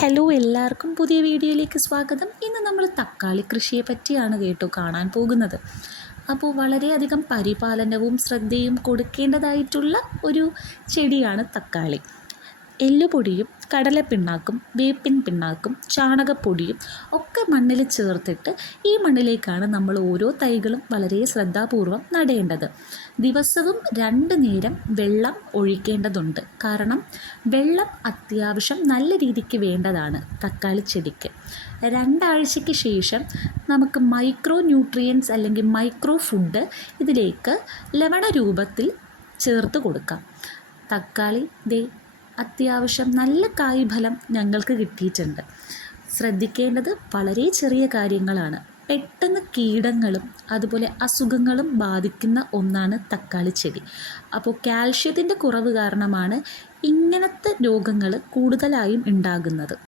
Hello എല്ലാവർക്കും പുതിയ വീഡിയോയിലേക്ക് സ്വാഗതം. ഇന്ന് നമ്മൾ തക്കാളി കൃഷിയെ പറ്റിയാണ് കേട്ടോ കാണാൻ പോകുന്നത്. അപ്പോൾ വളരെയധികം പരിപാലനവും ശ്രദ്ധയും കൊടുക്കേണ്ടതായിട്ടുള്ള ഒരു ചെടിയാണ് തക്കാളി. എല്ലുപൊടിയും കടലപ്പിണ്ണാക്കും വേപ്പിൻ പിണ്ണാക്കും ചാണകപ്പൊടിയും ഒക്കെ മണ്ണിൽ ചേർത്തിട്ട് ഈ മണ്ണിലേക്കാണ് നമ്മൾ ഓരോ തൈകളും വളരെ ശ്രദ്ധാപൂർവം നടേണ്ടത്. ദിവസവും രണ്ട് നേരം വെള്ളം ഒഴിക്കേണ്ടതുണ്ട്. കാരണം വെള്ളം അത്യാവശ്യം നല്ല രീതിക്ക് വേണ്ടതാണ് തക്കാളി ചെടിക്ക്. രണ്ടാഴ്ചയ്ക്ക് ശേഷം നമുക്ക് മൈക്രോ ന്യൂട്രിയൻസ് അല്ലെങ്കിൽ മൈക്രോ ഫുഡ് ഇതിലേക്ക് ലവണ രൂപത്തിൽ ചേർത്ത് കൊടുക്കാം. തക്കാളി ദേ അത്യാവശ്യം നല്ല കായ് ഫലം ഞങ്ങൾക്ക് കിട്ടിയിട്ടുണ്ട്. ശ്രദ്ധിക്കേണ്ടത് വളരെ ചെറിയ കാര്യങ്ങളാണ്. പെട്ടെന്ന് കീടങ്ങളും അതുപോലെ അസുഖങ്ങളും ബാധിക്കുന്ന ഒന്നാണ് തക്കാളി ചെടി. അപ്പോൾ കാൽഷ്യത്തിന്റെ കുറവ് കാരണമാണ് ഇങ്ങനത്തെ രോഗങ്ങൾ കൂടുതലായും ഉണ്ടാകുന്നത്.